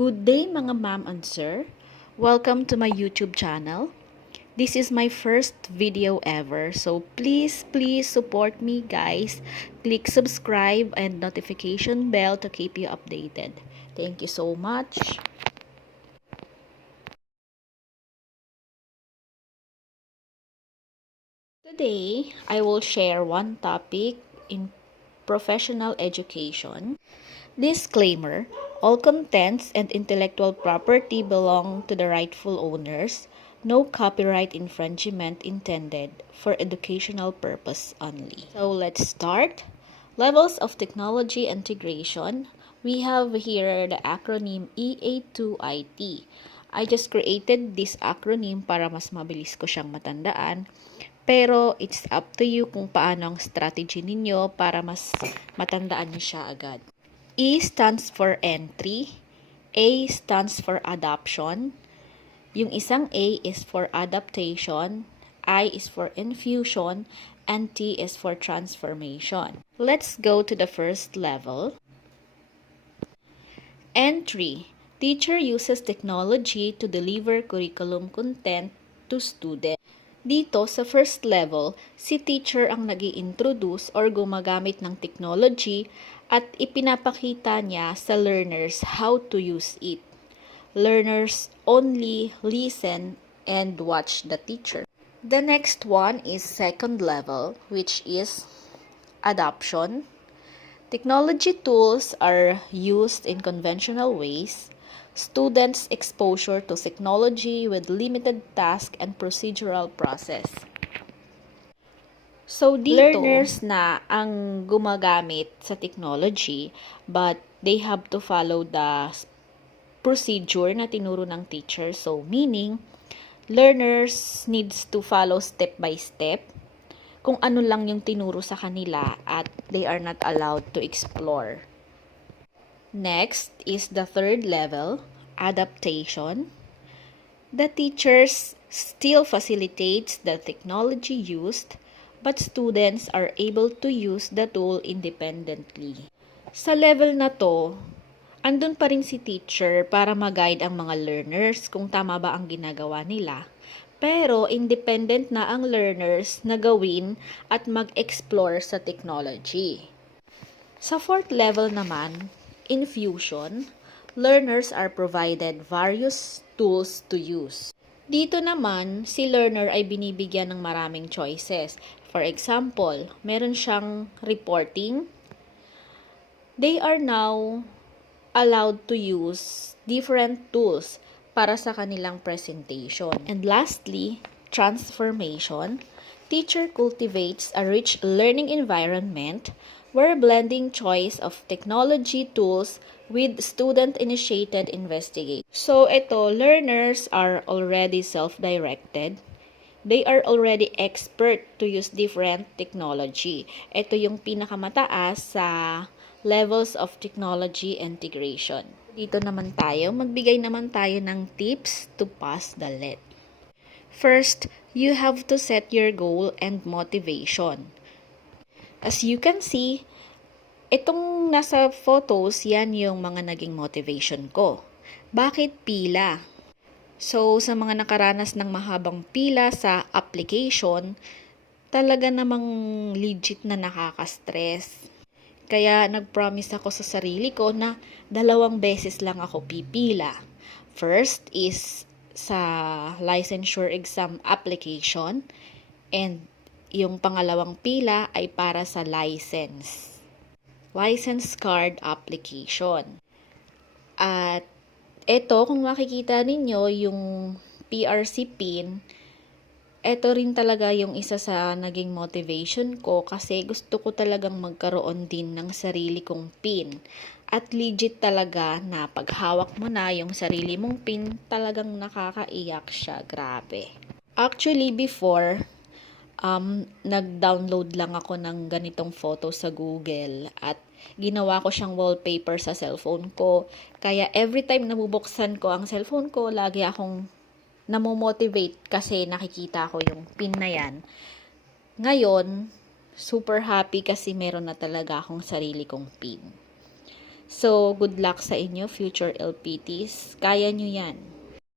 Good day mga ma'am and sir. Welcome to my YouTube channel. This is my first video ever, so please support me guys. Click subscribe and notification bell to keep you updated. Thank you so much. Today, I will share one topic in professional education. Disclaimer: all contents and intellectual property belong to the rightful owners. No copyright infringement intended, for educational purpose only. So let's start. Levels of technology integration. We have here the acronym EA2IT. I just created this acronym para mas mabilis ko siyang matandaan. Pero it's up to you kung paano ang strategy ninyo para mas matandaan niyo siya agad. E stands for entry, A stands for adoption, yung isang A is for adaptation, I is for infusion, and T is for transformation. Let's go to the first level. Entry. Teacher uses technology to deliver curriculum content to students. Dito sa first level, si teacher ang nag-i-introduce or gumagamit ng technology at ipinapakita niya sa learners how to use it. Learners only listen and watch the teacher. The next one is second level, which is adoption. Technology tools are used in conventional ways. Students' exposure to technology with limited task and procedural process. So dito, learners na ang gumagamit sa technology, but they have to follow the procedure na tinuro ng teacher. So meaning, learners needs to follow step by step kung ano lang yung tinuro sa kanila at they are not allowed to explore. Next is the third level, adaptation. The teachers still facilitates the technology used, but students are able to use the tool independently. Sa level na to, andun pa rin si teacher para mag-guide ang mga learners kung tama ba ang ginagawa nila. Pero independent na ang learners na gawin at mag-explore sa technology. Sa fourth level naman, infusion, learners are provided various tools to use. Dito naman, si learner ay binibigyan ng maraming choices. For example, meron siyang reporting. They are now allowed to use different tools para sa kanilang presentation. And lastly, transformation. Teacher cultivates a rich learning environment where blending choice of technology tools with student-initiated investigation. So ito, learners are already self-directed. They are already expert to use different technology. Ito yung pinakamataas sa levels of technology integration. Dito naman tayo, magbigay naman tayo ng tips to pass the LET. First, you have to set your goal and motivation. As you can see, itong nasa photos, yan yung mga naging motivation ko. Bakit pila? So, sa mga nakaranas ng mahabang pila sa application, talaga namang legit na nakaka-stress. Kaya nag-promise ako sa sarili ko na 2 beses lang ako pipila. First is sa licensure exam application, and yung pangalawang pila ay para sa license card application. At ito, kung makikita ninyo yung PRC pin, ito rin talaga yung isa sa naging motivation ko kasi gusto ko talagang magkaroon din ng sarili kong pin. At legit talaga na paghawak mo na yung sarili mong pin, talagang nakakaiyak siya. Grabe. Actually, before, nag-download lang ako ng ganitong photo sa Google at ginawa ko siyang wallpaper sa cellphone ko. Kaya every time nabubuksan ko ang cellphone ko, lagi akong namomotivate kasi nakikita ko yung pin na yan. Ngayon, super happy kasi meron na talaga akong sarili kong pin. So, good luck sa inyo, future LPTs. Kaya nyo yan.